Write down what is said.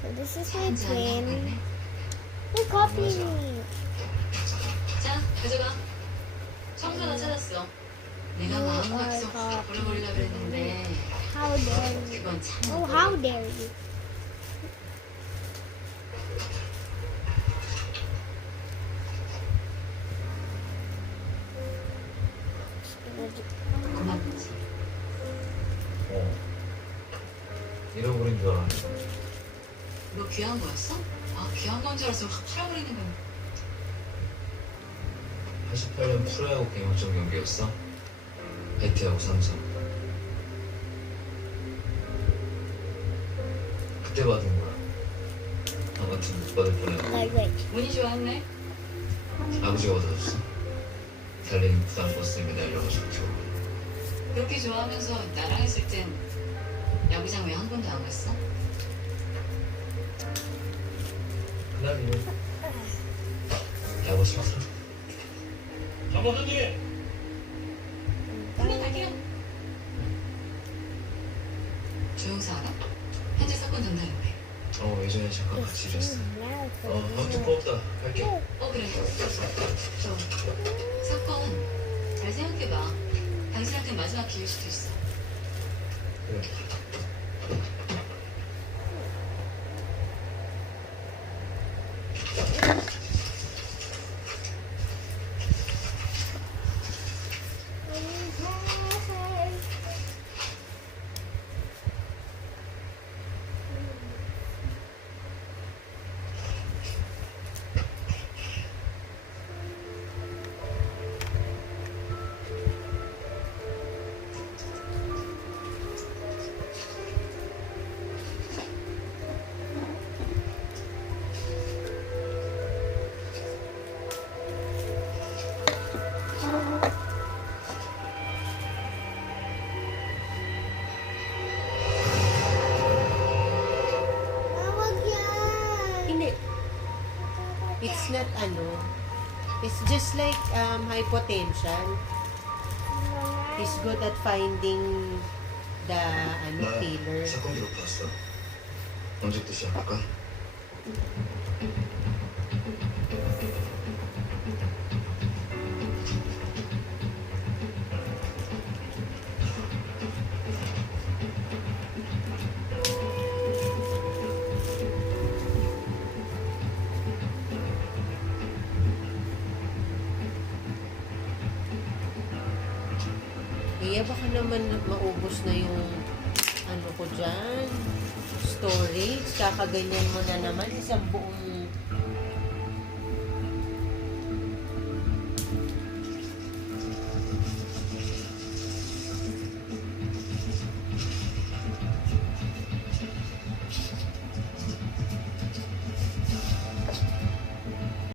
So this is my twin. Who copied me? 자, 가져가. 청소나 찾았어. 내가 마음 같아서 버려버리려고 그랬는데 How dare you? 그건 참. Oh, how dare you? 고맙지. 잃어버린 줄 알았네. 뭐 귀한 거였어? 아, 귀한 건 줄 알았어. 확 팔아버리는 건. 88년 프로야구 개막전 경기였어. 베티하고 삼성. 그때 받은 거야. 나 같은 못 받을 뻔했고 Like, 운이 좋았네. 아버지가 받아줬어. 달리는 부산 버스에 매달려가지고 겨우. 그렇게 좋아하면서 나랑 했을 땐 야구장 왜 한 번도 안 갔어? 그날 이후 야구 싫었어. 장모선님 그냥 갈게요. 조영사 알아? 현재 사건 담당인데. 예전에 잠깐 같이 일했어. now 아무튼 고맙다. 갈게. 그래. 저 사건 잘 생각해봐. 당신한테 마지막 기회일 수도 있어. 그래. Hindi. It's not it's just like high potential. He's good at finding the killer. 사건 기록 봤어. 언제부터 시작할까? Baka naman maubos na yung ko dyan. Storage. Kakaganyan mo na naman. Isang buong